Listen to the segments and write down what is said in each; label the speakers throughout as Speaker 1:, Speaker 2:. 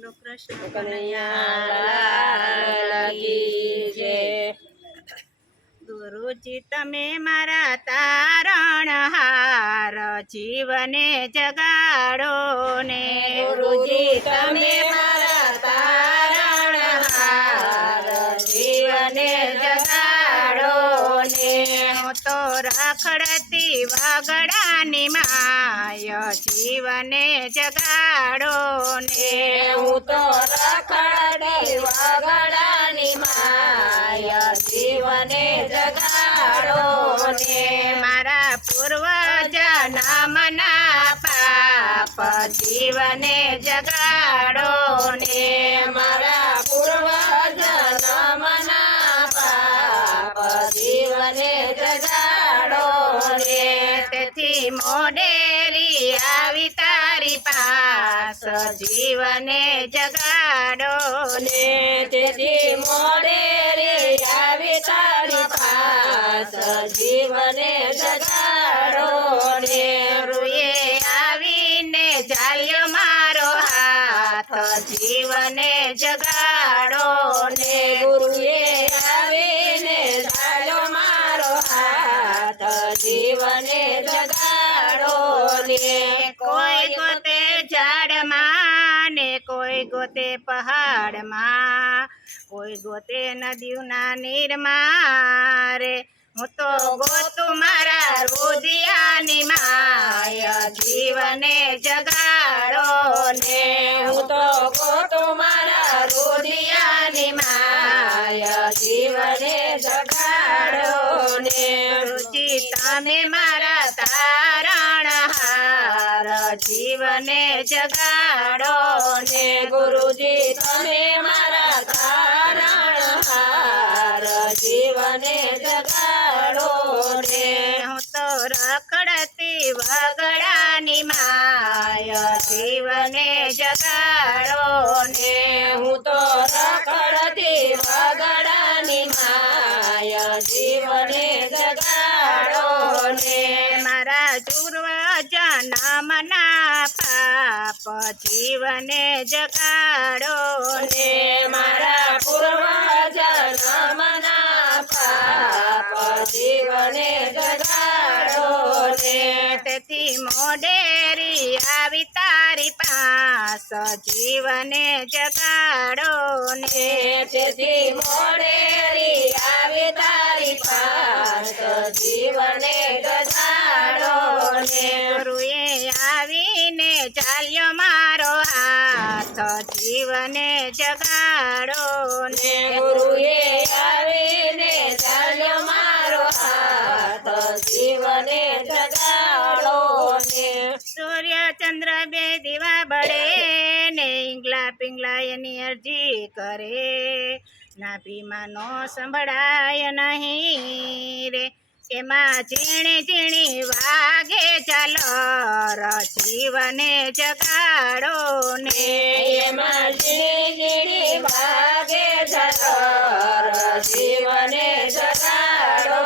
Speaker 1: બોલો. ગુરુજી તમે મારા તારણ હાર જીવને જગાડો ને
Speaker 2: ગુરુજી તમે મારા તારણહાર
Speaker 1: રખડતી વગડાની માય જીવને જગાડો ને.
Speaker 2: હું તો રખડે વગડાની માય જીવને જગાડો ને.
Speaker 1: મારા પૂર્વજ નામના પાપ જીવને જગાડો ને.
Speaker 2: મારા
Speaker 1: પાસ જીવને જગાડો
Speaker 2: ને તેથી
Speaker 1: કોઈ ગોતે પહાડમાં, કોઈ ગોતે નદીઓના નીરમાં રે. હું તો ગોતું મારા રુદિયાની માય, જીવને જગાડો
Speaker 2: જીવને જગાડો ને ગુરુજી તમે મારા હાર જીવને જગાડો ને.
Speaker 1: હું તો રખડતી વગડાની માય. જીવને જગાડો
Speaker 2: ને. હું તો રખડતી વગડાની માય. જીવને જગાડો ને.
Speaker 1: જીવને જગાડો
Speaker 2: ને મારા પૂર્વજ જન્મના પાપ જીવને જગાડો ને.
Speaker 1: તેથી મોડેરી આવી તારી પાસ જીવને જગાડો ને.
Speaker 2: તેથી મોડેરી આવી તારી પાસ જીવને
Speaker 1: જીવને જગાડો
Speaker 2: ને. ગુરુએ આવીને ચાલ્યો મારો હાથ. જીવને જગાડો ને.
Speaker 1: સૂર્ય ચંદ્ર બે દીવા બળે ને ઈંગલા પિંગલા એની અરજી કરે. નાભીમાં નો સંભળાય નહીં રે. એમાં ઝીણી ઝીણી વાગે ચાલો જીવને જગાડો ને.
Speaker 2: એમાં ઝીણી ઝીણી વાગે ચાલો જીવને જગાડો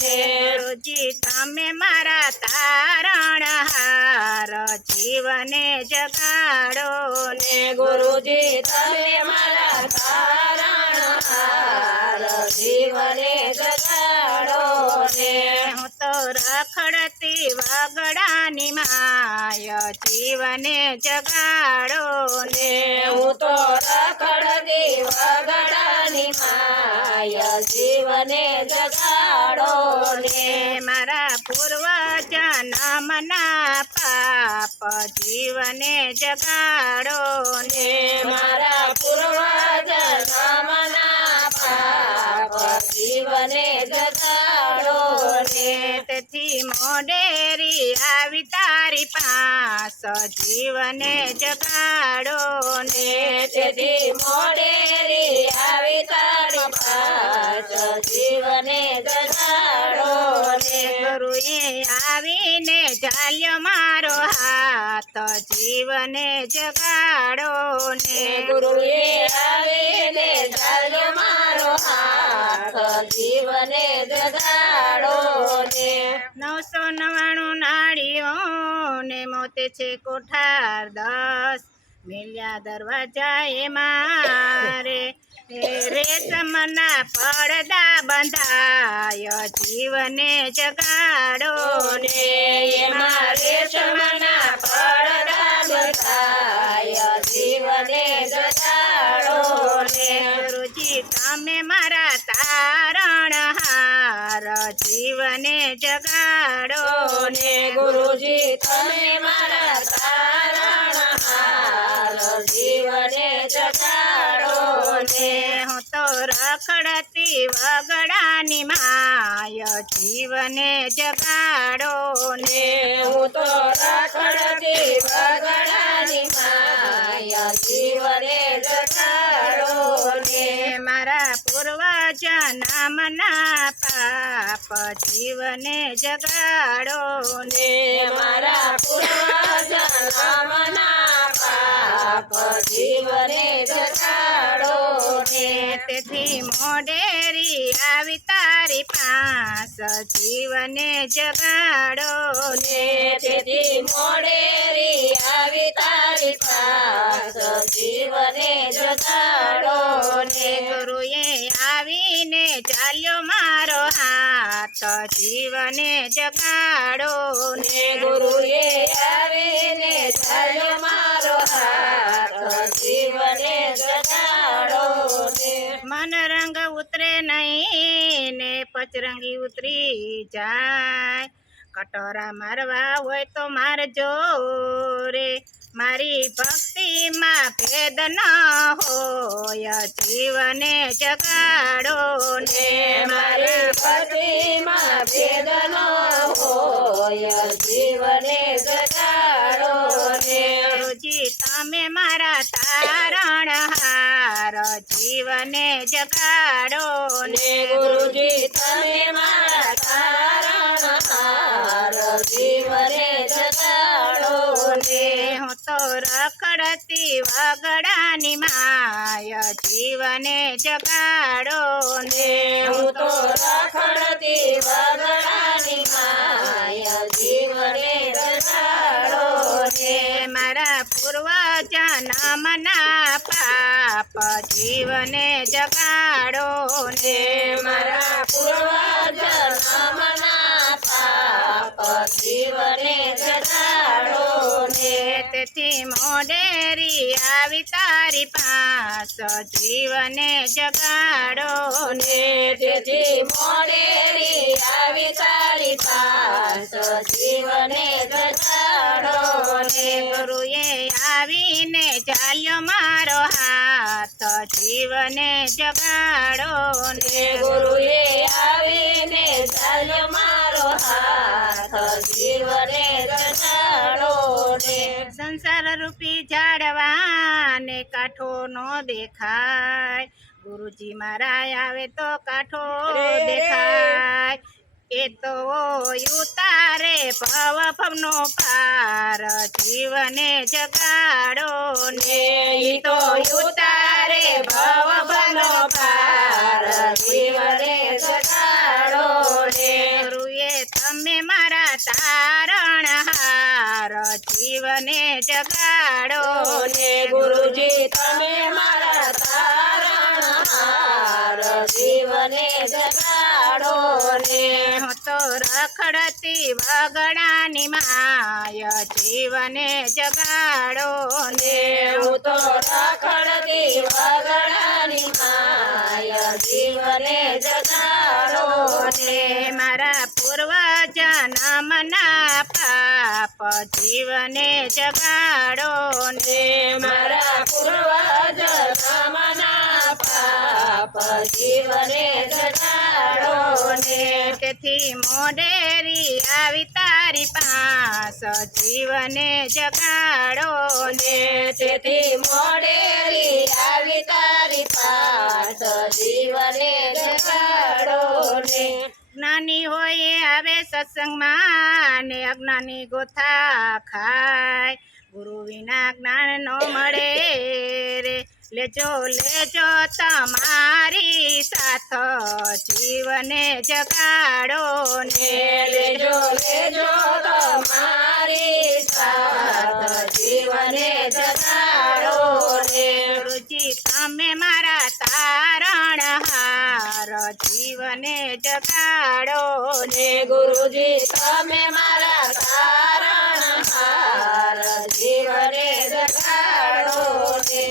Speaker 2: ને.
Speaker 1: ગુરુજી તમે મારા તારણ હાર જીવને જગાડો ને.
Speaker 2: ગુરુજી તમે મારા તારણ હાર જીવને જગાડો
Speaker 1: રખડતી વગડાની માય જીવને જગાડો ને.
Speaker 2: ને હું તો રખડતી વગડાની માય જીવને જગાડો ને.
Speaker 1: મારા પૂર્વ જન્મના પાપ જીવને જગાડો ને.
Speaker 2: ને મારા પૂર્વ જન્મના પાપ જીવને જગાડો
Speaker 1: મોડેરી આવી તારી પાસ. જીવને જગાડો ને
Speaker 2: તેથી મોડેરી આવી તારી પાસ. જીવને જગાડો ને
Speaker 1: ગુરુએ આવીને ચાલ્યો મારો હાથ. જીવને જગાડો ને
Speaker 2: ગુરુએ આવીને ચાલ્યો મારો હાથ. જીવને જગાડો ને
Speaker 1: નવસો નવ્વાણું નાળીઓ ને મોતે છે કોઠાર દસ. મેલ્યા દરવાજા એ મારે રેશમના પડદા બંધાય. જીવને જગાડો
Speaker 2: ને જીવને જગાડો ને
Speaker 1: ગુરુજી તમે મારા તારણ હાર જીવને જગાડો
Speaker 2: ને
Speaker 1: હું તો રખડતી વગડાની માય જીવને જગાડો ને
Speaker 2: ને હું તો રાખડતી બગડાની
Speaker 1: પૂર્વજ નામના પાપ જીવને જગાડો ને
Speaker 2: મારા પૂર્વજ નામના પાપ જીવને જગાડો ને
Speaker 1: તેથી મોડેરી આવી તારી પાસ જીવને જગાડો
Speaker 2: ને તેથી મોડેરી આવી તારી પાસ જીવને જગાડો
Speaker 1: હાથ જીવને જગાડો ને.
Speaker 2: ને ગુરુએ આવીને ચાલ્યો મારો હાથ. જીવને જગાડો
Speaker 1: મન રંગ ઉતરે નહીં ને પચરંગી ઉતરી જાય. કટોરા મારવા હોય તો મારજો રે. મારી ભક્તિમાં ભેદ ન હોય, જીવને જગાડો ને
Speaker 2: મારી ભક્તિમાં ભેદ ન હોય, જીવને જગાડો ને.
Speaker 1: ગુરુજી, તમે મારા તારણ હાર, જીવને જગાડો
Speaker 2: ને. ગુરુજી, તમે
Speaker 1: રખડતી વગડાની માય જીવને જગાડો
Speaker 2: હું તો રખડતી વગડાની માય જીવને જગાડો ને.
Speaker 1: ને મારા પૂર્વજ નામના પાપ જીવને જગાડો ને.
Speaker 2: મારા પૂર્વજ નામના પાપ જીવને જગાડો
Speaker 1: તેથી મોડેરી આવી તારી પાસ. જીવને જગાડો ને.
Speaker 2: તેથી મોડેરી આવી તારી પાસ. જીવને જગાડો
Speaker 1: ને.
Speaker 2: ને
Speaker 1: ગુરુએ આવીને ચાલ્યો મારો હાથ. જીવને જગાડો ને. સંસાર રૂપી ઝાડવાને કાંઠો નો દેખાય. ગુરુજી મારા આવે તો કાંઠો. દેખાય. એ તો ઉતારે ભવ ભવનો પાર જીવને જગાડો ને.
Speaker 2: ને તો ઉતારે ભવ ભવનો જીવને જગાડો ને ગુરુજી, તમે મારા તારણ જીવને જગાડો ને.
Speaker 1: હું તો રખડતી વગડાની માય. જીવને જગાડો ને.
Speaker 2: હું તો રખડતી વગડાની માય. જીવને જગાડો ને.
Speaker 1: મારા પૂર્વ જન્મના પાપ જીવને જગાડો ને
Speaker 2: મારા પૂર્વજ જીવને જગાડો ને.
Speaker 1: તેથી મોડેરી આવી તારી પાસ જીવને જગાડો ને.
Speaker 2: તેથી મોડેરી આવી તારી પાસ જીવને જગાડો
Speaker 1: અજ્ઞાની હોય એ આવે સત્સંગમાં ને અજ્ઞાની ગોથા ખાય. ગુરુ વિના જ્ઞાન ન મળે રે. લેજો લેજો તમારી સાથ જીવને જગાડો
Speaker 2: ને. લેજો લેજો તમારી સાથ જીવને જગાડો રે ગુરુજી તમે મારા
Speaker 1: જીવને જગાડો
Speaker 2: ને ગુરુજી, તમે મારા કારણ હાર. જીવને જગાડો ને.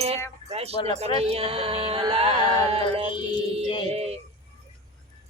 Speaker 2: બોલો કનૈયા લાલ કી